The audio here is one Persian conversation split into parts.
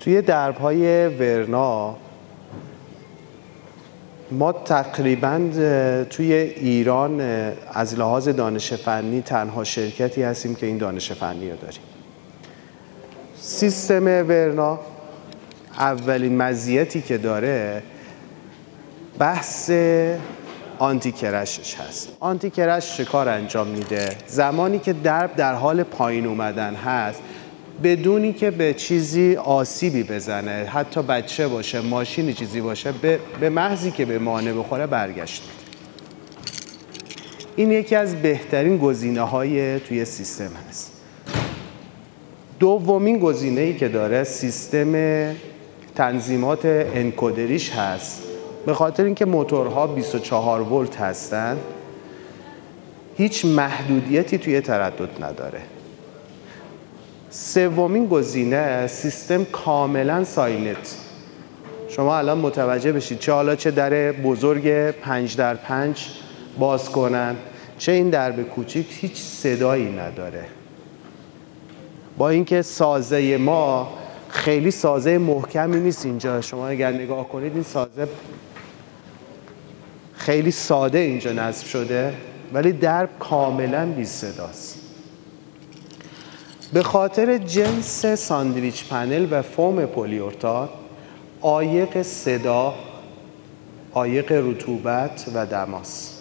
توی درب‌های ورنا ما تقریباً توی ایران از لحاظ دانش فنی تنها شرکتی هستیم که این دانش فنی رو داریم. سیستم ورنا اولین مزیتی که داره بحث آنتی کرشش هست. آنتی کرش چه کار انجام میده؟ زمانی که درب در حال پایین اومدن هست بدونی که به چیزی آسیبی بزنه، حتی بچه باشه، ماشینی چیزی باشه، به محضی که به مانع بخوره برگشت. این یکی از بهترین گزینه‌های توی سیستم هست. دومین گزینه‌ای که داره سیستم تنظیمات انکودریش هست. به خاطر اینکه موتورها 24 ولت هستن هیچ محدودیتی توی تردد نداره. سومین گزینه سیستم کاملا سایلنت. شما الان متوجه بشید چه در بزرگ 5x5 باز کنن چه این درب کوچیک هیچ صدایی نداره. با اینکه سازه ما خیلی سازه محکمی نیست اینجا، شما اگر نگاه کنید این سازه خیلی ساده اینجا نصب شده ولی درب کاملا بی صداست. به خاطر جنس ساندویچ پنل و فوم پلیورتان عایق صدا، عایق رطوبت و دماست.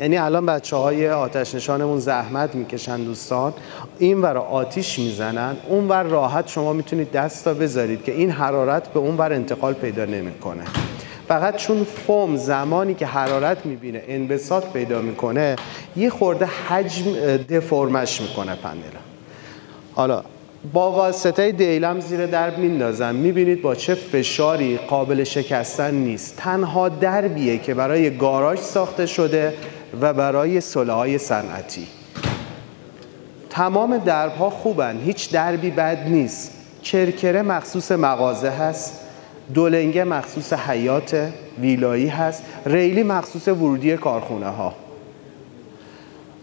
یعنی الان بچه‌های آتش نشانمون زحمت میکشن دوستان، این ور آتیش میزنن، اون ور راحت شما میتونید دستا بذارید که این حرارت به اون ور انتقال پیدا نمیکنه. فقط چون فوم زمانی که حرارت میبینه انبساط پیدا میکنه یه خورده حجم دفرمش میکنه پنل. حالا با واسطه دیلم زیر درب میندازم، میبینید با چه فشاری قابل شکستن نیست. تنها دربیه که برای گاراژ ساخته شده و برای سلح‌های صنعتی. تمام درب‌ها خوبن، هیچ دربی بد نیست. کرکره مخصوص مغازه هست، دولنگه مخصوص حیات ویلایی هست، ریلی مخصوص ورودی کارخونه ها.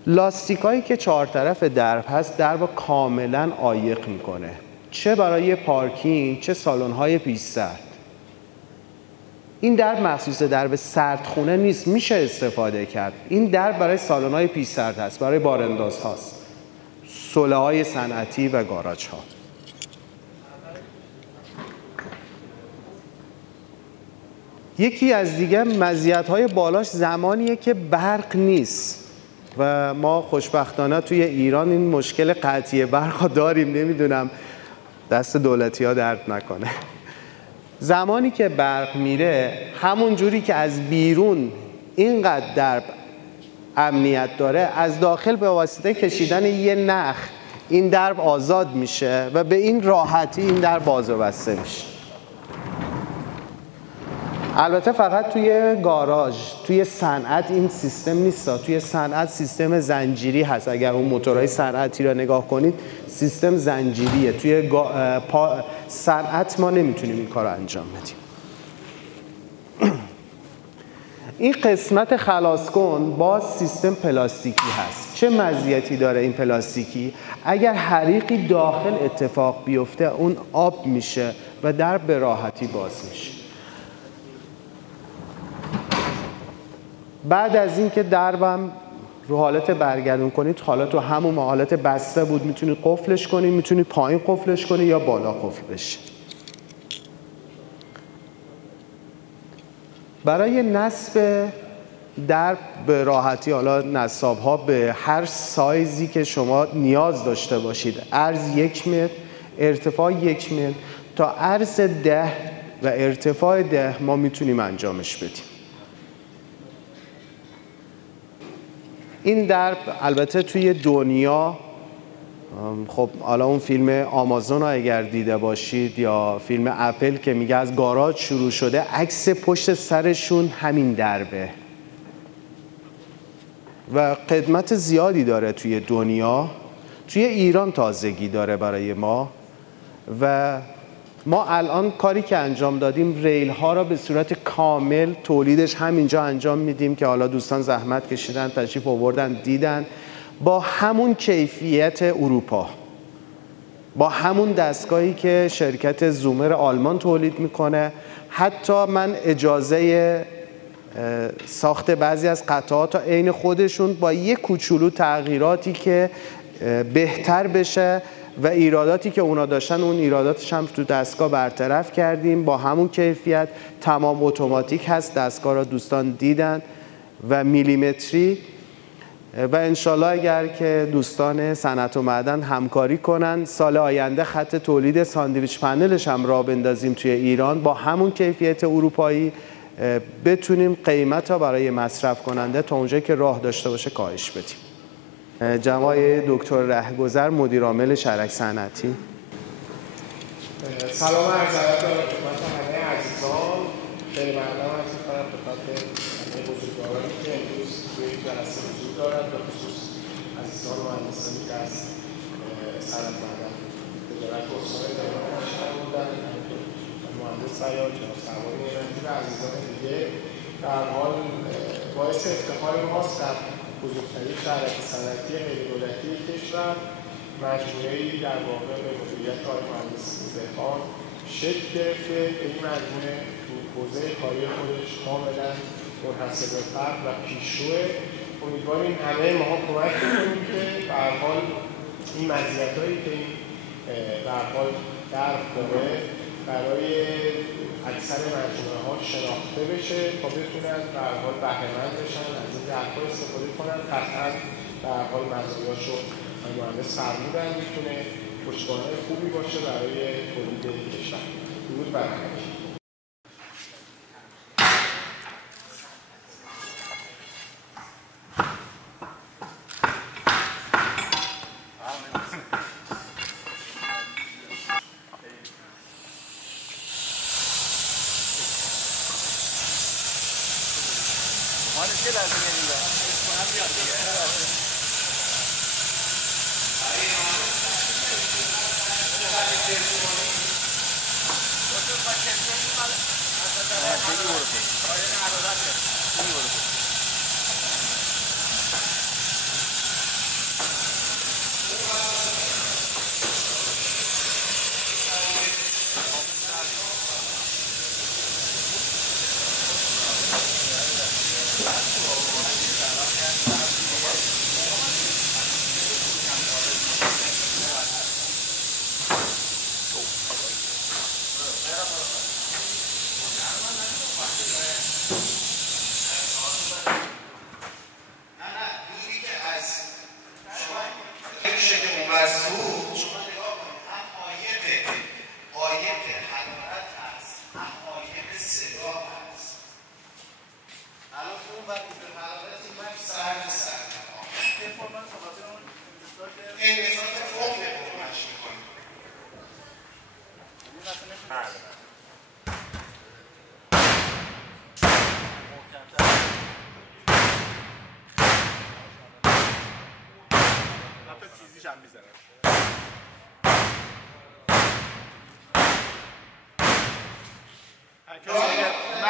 لاستیکایی که 4 طرف درب هست درب کاملا عایق میکنه، چه برای پارکینگ چه سالن‌های پیش سرد. این درب مخصوص درب سردخونه نیست، میشه استفاده کرد. این درب برای سالن‌های پیش سرد هست، برای بارانداز هاست، سلح‌های صنعتی و گاراژ ها. یکی از دیگه مزیت‌های بالاش زمانیه که برق نیست و ما خوشبختانه توی ایران این مشکل قطعی برق داریم. نمیدونم دست دولتی‌ها درد نکنه. زمانی که برق میره همون جوری که از بیرون اینقدر درب امنیت داره، از داخل به واسطه کشیدن یه نخ این درب آزاد میشه و به این راحتی این درب باز و بسته میشه. البته فقط توی گاراژ، توی صنعت این سیستم نیست. توی صنعت سیستم زنجیری هست. اگر اون موتورهای صنعتی را نگاه کنید سیستم زنجیریه. توی صنعت ما نمیتونیم این کار رو انجام بدیم. این قسمت خلاص کن باز سیستم پلاستیکی هست. چه مزیتی داره این پلاستیکی؟ اگر حریقی داخل اتفاق بیفته اون آب میشه و درب به راحتی باز میشه. بعد از اینکه دربم رو حالت برگردون کنید، حالا تو همون حالت بسته بود، میتونید قفلش کنید، میتونید پایین قفلش کنید یا بالا قفل بشه. برای نصب درب به راحتی، حالا نصاب ها به هر سایزی که شما نیاز داشته باشید، عرض 1 متر، ارتفاع 1 متر تا عرض 10 و ارتفاع 10 ما میتونیم انجامش بدیم. این درب البته توی دنیا، خب حالا اون فیلم آمازون رو اگر دیده باشید یا فیلم اپل که میگه از گاراژ شروع شده، عکس پشت سرشون همین دربه و قدمت زیادی داره توی دنیا. توی ایران تازگی داره برای ما و ما الان کاری که انجام دادیم ریل ها را به صورت کامل تولیدش همینجا انجام میدیم که حالا دوستان زحمت کشیدن تشریف آوردن دیدن، با همون کیفیت اروپا با همون دستگاهی که شرکت زومر آلمان تولید میکنه. حتی من اجازه ساخت بعضی از قطعات تا عین خودشون با یک کوچولو تغییراتی که بهتر بشه و ایراداتی که اونا داشتن اون ایراداتش هم تو دستگاه برطرف کردیم با همون کیفیت. تمام اتوماتیک هست، دستگاه را دوستان دیدن و میلیمتری و انشالله اگر که دوستان صنعت و معدن همکاری کنن سال آینده خط تولید ساندویچ پنلش هم راه بندازیم توی ایران با همون کیفیت اروپایی بتونیم قیمت ها برای مصرف کننده تا اونجایی که راه داشته باشه کاهش بدیم. جناب دکتر رهگذر مدیر عامل شرک صنعتی. سلام عرض ادب دارم خدمت همه عزیزان. خیلی ممنونم از این طرف خدمت همه بزرگوارانی که امروز توی این جلسه حضور دارند به خصوص عزیزان مهندسانی که از صنعت معدن وزارت استان تهران بودن، مهندس بیان، جناب سواری ایرانی و عزیزان دیگه. در حال باعث افتخار ماست در بزرگترین شرکت صنعتی غیردولتی کشور مجموعه‌ای در واقع به مدیریت آقای مهندس زهقان شکل گرفته. این مجموعه تو حوزه کاری خودش کاملا منحصر به فرد و پیشروه. امیدواریم همه ما کمک کنیم که به هر حال این مزیتایی که این به هر حال درک داره برای اکثر مجموعه ها شناخته بشه تا بتونن به هر حال بهره‌مند بشن، از این درک‌ها استفاده کنن. قطعاً به هر حال مزایاشو مهندس فرمودن میتونه پشتوانه خوبی باشه برای تولید کشور. درود بر همه.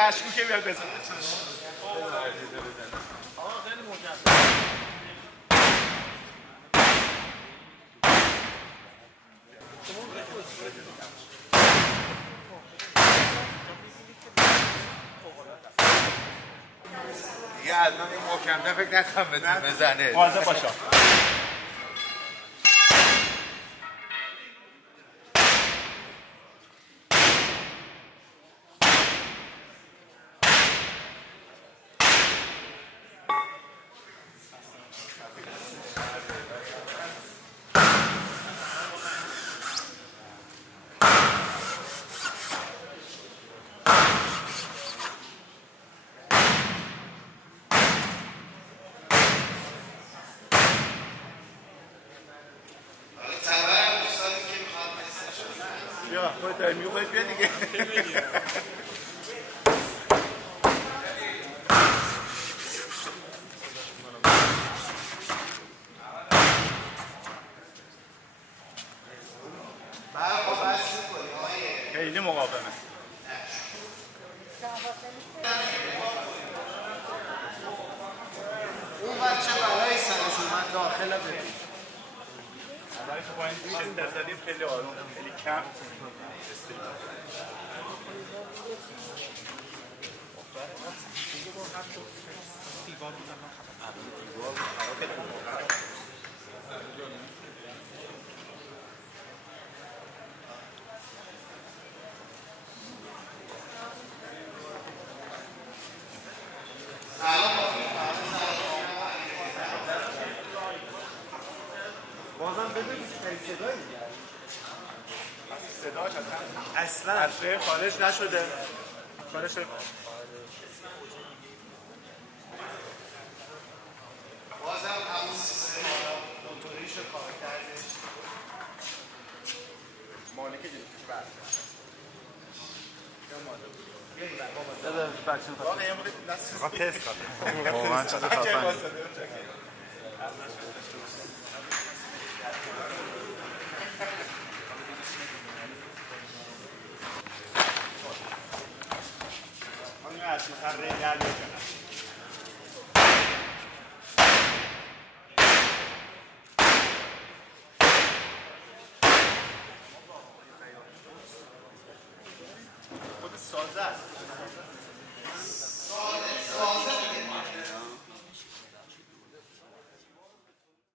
مشکوکه بیاد بزنه. آقا خیلی محکم. دیگه از من این محکم‌تر فکر نکنم بزنه. واضح باشه. میخواید بیا دیگه. خیلی مقاومه. اون بچه برای سرش اومد داخل ببین. ولی تو با این شدت زدیم خیلی آروم، خیلی کم بازم ببینید خیلی صدایی صداش اصلا خارج نشده خارج شده بازم همون سیستم موتوریش رو کار کرده مالک جدید تست کنم واقعا چقدر خفنی خود سازه است